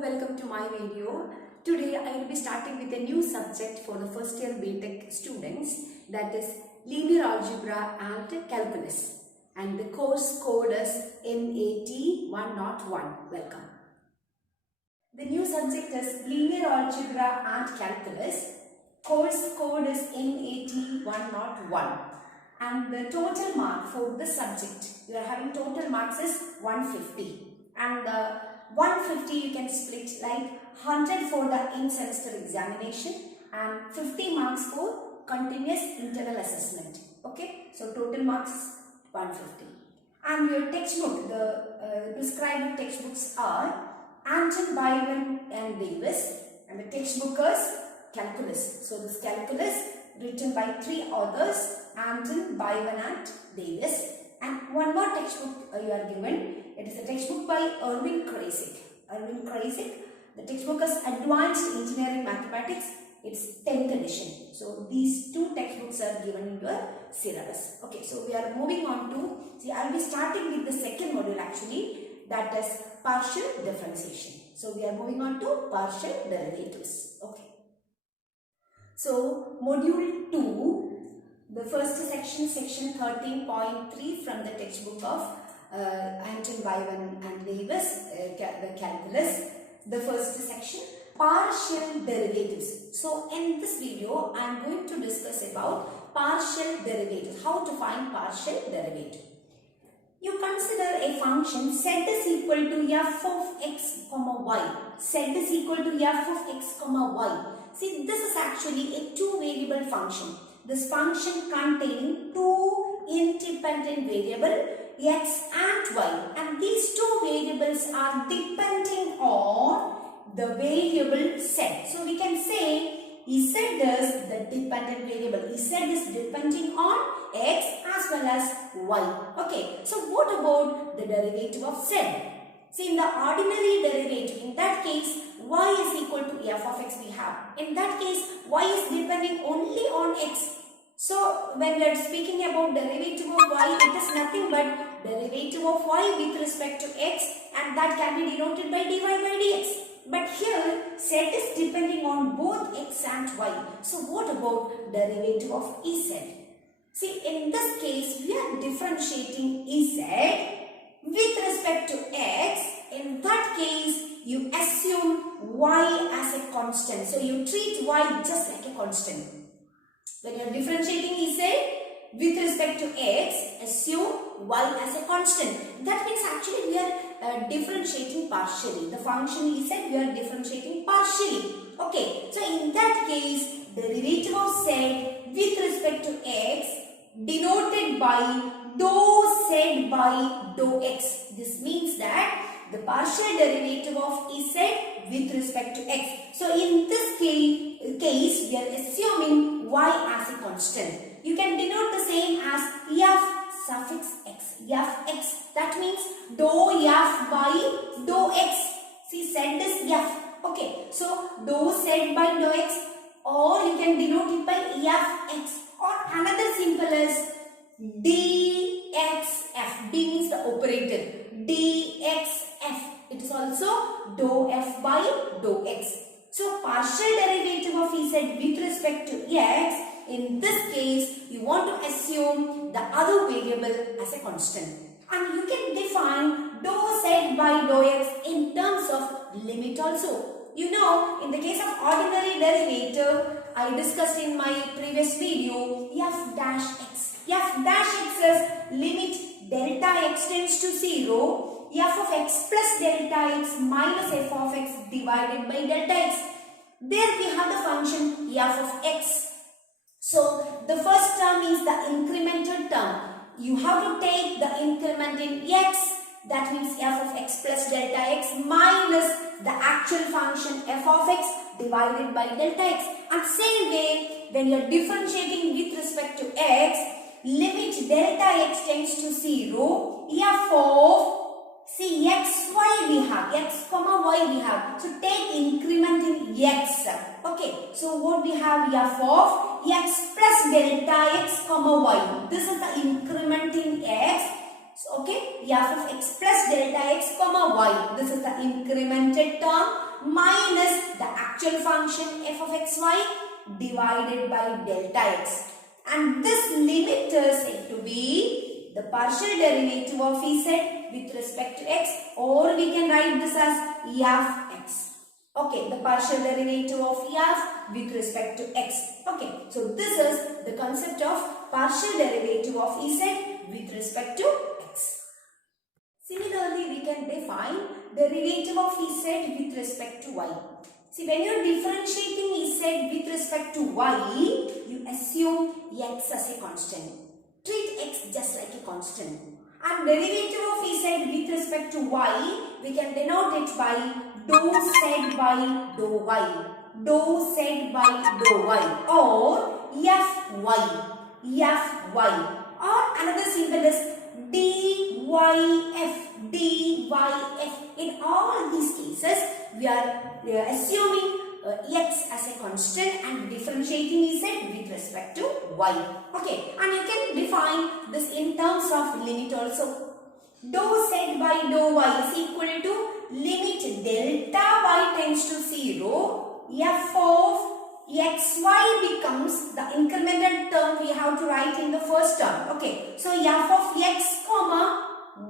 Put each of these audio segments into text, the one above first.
welcome to my video. Today I will be starting with a new subject for the first year BTech students, that is linear algebra and calculus, and the course code is MAT 101. Welcome. The new subject is linear algebra and calculus. Course code is MAT 101. And the total mark for this subject, you are having total marks is 150. And the 150 you can split like 100 for the in-semester examination and 50 marks for continuous internal assessment. Okay, so total marks 150. And your textbook, the prescribed textbooks are Anton, Byron and Davis, and the textbook is calculus. So this calculus written by three authors, Anton, Byron and Davis. And one more textbook you are given. It is a textbook by Erwin Kreyszig. Erwin Kreyszig. The textbook is Advanced Engineering Mathematics. It's 10th edition. So these two textbooks are given in your syllabus. Okay, so we are moving on to, I will be starting with the second module actually, that is partial differentiation. So we are moving on to partial derivatives. Okay. So module 2, the first section, section 13.3 from the textbook of Anton, Byron and Davis, the calculus. The first section, partial derivatives. So in this video, I am going to discuss about partial derivatives, how to find partial derivative. You consider a function z is equal to f of x comma y. Z is equal to f of x comma y. See, this is actually a two-variable function. This function containing two independent variables x and y, and these two variables are depending on the variable z. So we can say z is the dependent variable. Z is depending on x as well as y. Okay, so what about the derivative of z? See, in the ordinary derivative, in that case, y is equal to f of x we have. In that case, y is depending only on x. So, when we are speaking about derivative of y, it is nothing but derivative of y with respect to x, and that can be denoted by dy by dx. But here, z is depending on both x and y. So, what about derivative of ez? See, in this case, we are differentiating ez with respect to x. In that case, you assume y as a constant. So, you treat y just like a constant. When you are differentiating z with respect to x, assume y as a constant. That means actually we are differentiating partially. The function z we are differentiating partially. Okay, so in that case, derivative of z with respect to x denoted by dou z by dou x. This means that the partial derivative of z with respect to x. So in this case, we are assuming y as a constant. You can denote the same as f suffix x. Fx. That means dou f by dou x. See, z is f. Okay. So dou z by dou x, or you can denote it by fx. Or another simple is dxf. D means the operator. dxf. It is also dou f by dou x. So partial derivative of z with respect to x, in this case you want to assume the other variable as a constant. And you can define dou z by dou x in terms of limit also. You know, in the case of ordinary derivative, I discussed in my previous video, f dash x. F dash x is limit delta x tends to 0. F of x plus delta x minus f of x divided by delta x. There we have the function f of x. So the first term is the incremental term. You have to take the increment in x. That means f of x plus delta x minus the actual function f of x divided by delta x. And same way, when you are differentiating with respect to x, limit delta x tends to 0. F of x, y we have, x comma y we have. So take increment in x. Okay, so what we have, f of x plus delta x comma y. This is the increment in x. So, okay, f of x plus delta x comma y. This is the incremented term. minus the actual function f of xy divided by delta x. And this limit is said to be the partial derivative of Ez with respect to x, or we can write this as f x. Okay, the partial derivative of f with respect to x. Okay, so this is the concept of partial derivative of Ez with respect to x. Similarly, we can define derivative of Ez with respect to y. See, when you are differentiating Z with respect to y, you assume x as a constant. Treat x just like a constant. And derivative of Z with respect to y, we can denote it by dou Z by dou y. Dou Z by dou y, or Fy. Or another symbol is dyf. In all these cases, we are assuming x as a constant and differentiating Z with respect to y. Okay, and you can define this in terms of limit also. Dou Z by dou y is equal to limit delta y tends to 0. F of xy becomes the incremental term we have to write in the first term. Okay, so f of x comma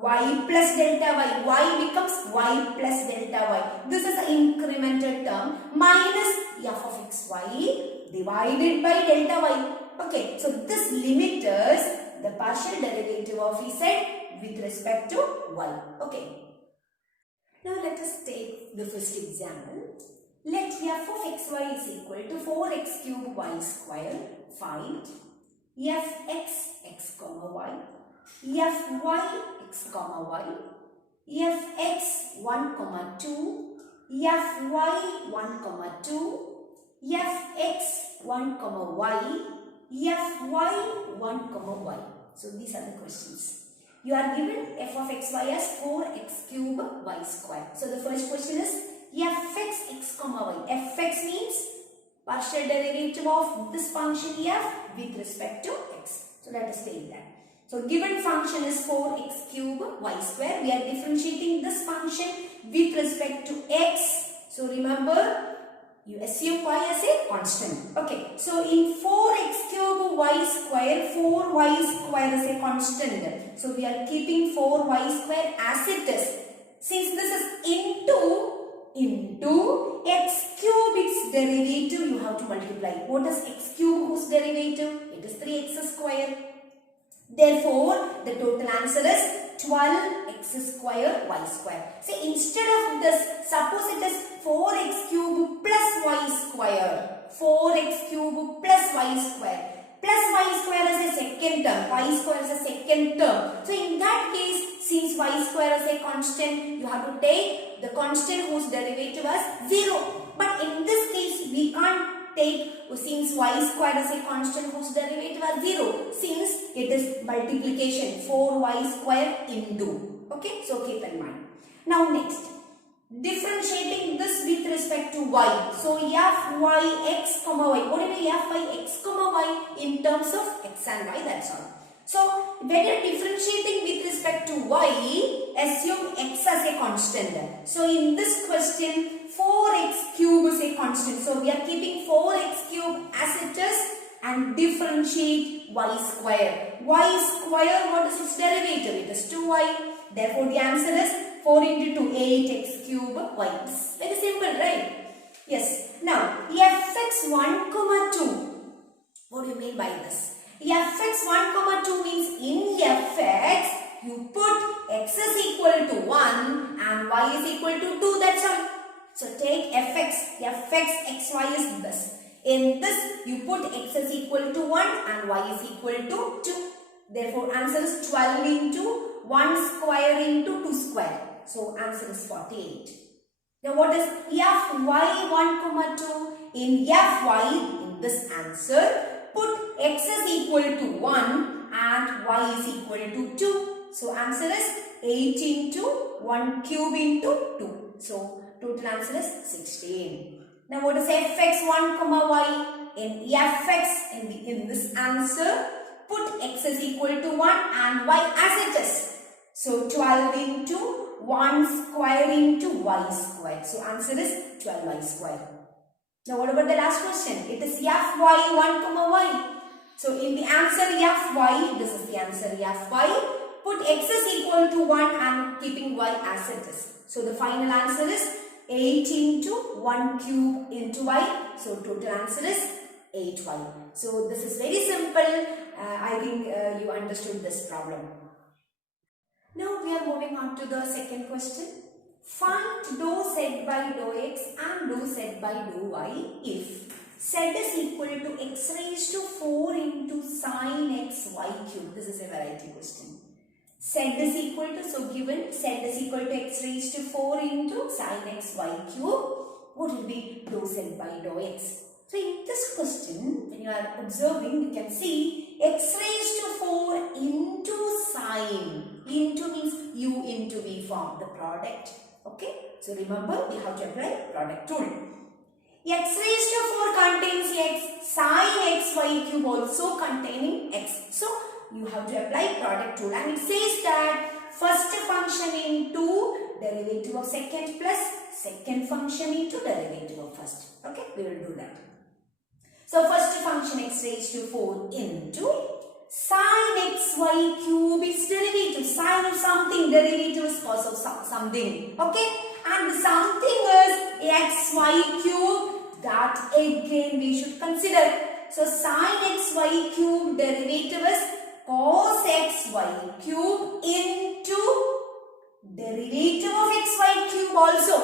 y plus delta y becomes y plus delta y. This is the incremental term minus f of xy divided by delta y. Okay, so this limit is the partial derivative of Z with respect to y. Okay. Now let us take the first example. Let f of xy is equal to 4x cube y square. Find f x comma y, f y x comma y, f x 1 comma 2, f y 1 comma 2, f x 1 comma y, f y 1 comma y. So these are the questions. You are given f of xy as 4x cube y square. So the first question is fx x comma y. Fx means partial derivative of this function f with respect to x. So let us take that. So given function is 4x cube y square. We are differentiating this function with respect to x. So remember, you assume y as a constant. Okay. So in 4x cube y square, 4y square is a constant. So we are keeping 4y square as it is. Since this is into x cube, its derivative you have to multiply. What is x cube whose derivative? It is 3x square. Therefore, the total answer is 12x square y square. See, instead of this, suppose it is 4x cube plus y square. 4x cube plus y square. Plus y square is a second term. Y square is a second term. So, in that case, since y square is a constant, you have to take the constant whose derivative is 0. But in this case, we can't take, since y square is a constant whose derivative is 0. Since it is multiplication, 4y square into. Okay, so keep in mind. Now next, differentiating this with respect to y. So fy x comma y. What do you mean fy x comma y in terms of x and y? That's all. So when you are differentiating with respect to y, assume x as a constant. So in this question, 4x cube is a constant. So we are keeping 4x cube as it is and differentiate y square. Y square, what is its derivative? It is 2y. Therefore the answer is 4 into 2, 8x cube y. It's very simple, right? Yes. Now fx 1 comma 2. What do you mean by this? Fx 1 comma 2 means in fx you put x is equal to 1 and y is equal to 2. That's all. So take fx xy is this. In this you put x is equal to 1 and y is equal to 2. Therefore answer is 12 into 1 square into 2 square. So answer is 48. Now what is fy 1 comma 2? In fy, in this answer, put x is equal to 1 and y is equal to 2. So answer is 8 into 1 cube into 2. So total answer is 16. Now what is fx 1 comma y? In fx, in this answer, put x is equal to 1 and y as it is. So 12 into 1 square into y square. So answer is 12y square. Now what about the last question? It is fy 1 comma y. So in the answer fy, this is the answer fy. Put x is equal to 1 and keeping y as it is. So the final answer is 8 into 1 cube into y. So total answer is 8y. So this is very simple. I think you understood this problem. Now we are moving on to the second question. Find dou z by dou x and dou z by dou y if z is equal to x raised to 4 into sin x y cube. This is a variety question. Z is equal to, so given z is equal to x raised to 4 into sin x y cube, what will be dou z by dou x? So in this question, when you are observing, you can see x raised to 4 into sin. Into means u into v form, the product. Okay, so remember we have to apply product rule. X raised to 4 contains x, sin x y cube also containing x. So you have to apply product rule, and it says that first function into derivative of second plus second function into derivative of first. Okay, we will do that. So first function x raised to 4 into sin xy cube is derivative. Sin of something, derivative is cos of something. Okay, and the something is xy cube. That again we should consider. So sin xy cube derivative is cos xy cube into derivative of xy cube also.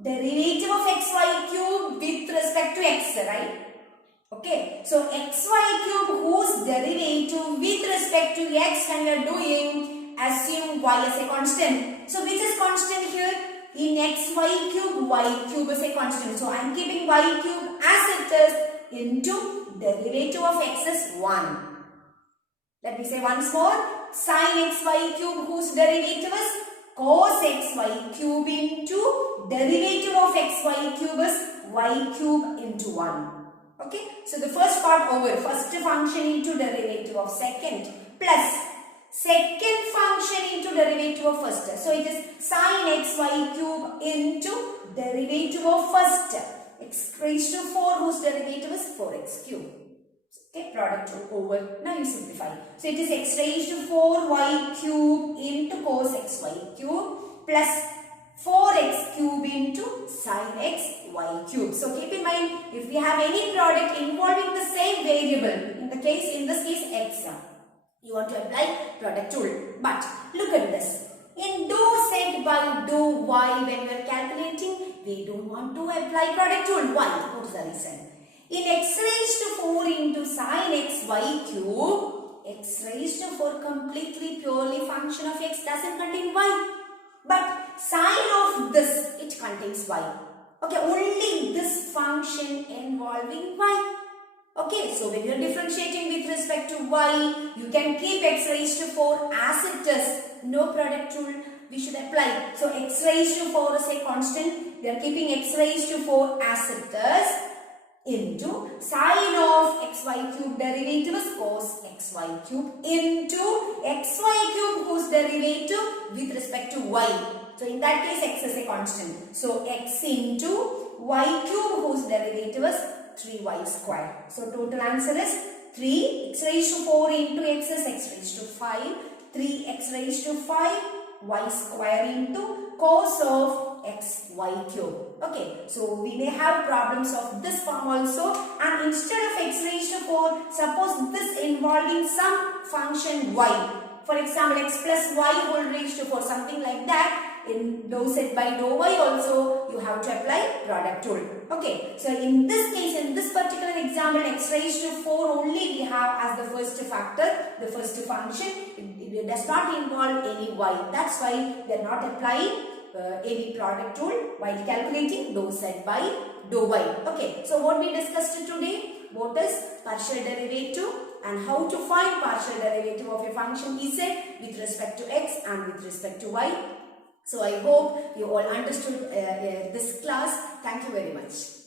Derivative of xy cube with respect to x, right? Okay, so xy cube whose derivative with respect to x when we are doing, assume y as a constant. So which is constant here? In xy cube, y cube is a constant. So I am keeping y cube as it is into derivative of x is 1. Let me say once more. Sin xy cube whose derivative is cos xy cube into derivative of xy cube is y cube into 1. Okay, so the first part over, first function into derivative of second plus second function into derivative of first. So it is sin xy cube into derivative of first, x raised to 4 whose derivative is 4x cube. Okay, product over. Now you simplify. So it is x raised to 4y cube into cos xy cube plus 4x cube into sin x y cube. So keep in mind, if we have any product involving the same variable, in this case x, you want to apply product rule. But look at this. In dou z by dou y, when we are calculating, we don't want to apply product rule. Why? What is the reason? In x raised to 4 into sin x y cube, x raised to 4 completely purely function of x doesn't contain y. But sine of this, it contains y. Okay, only this function involving y. Okay, so when you are differentiating with respect to y, you can keep x raised to 4 as it is. No product rule we should apply. So x raised to 4 is a constant. We are keeping x raised to 4 as it is into sine of xy cube derivative is cos xy cube into xy cube whose derivative with respect to y. So in that case x is a constant. So x into y cube whose derivative is 3y square. So total answer is 3 x raised to 4 into x is x raised to 5. 3x raised to 5 y square into cos of x y cube. Okay, so we may have problems of this form also, and instead of x raised to 4, suppose this involving some function y. For example, x plus y whole raised to 4, something like that. In dou z by dou y also, you have to apply product rule. Okay, so in this case, in this particular example, x raised to 4 only we have as the first factor, the first function. It does not involve any y. That's why we are not applying any product rule while calculating dou z by dou y. Okay, so what we discussed today, what is partial derivative and how to find partial derivative of a function z with respect to x and with respect to y. So I hope you all understood this class. Thank you very much.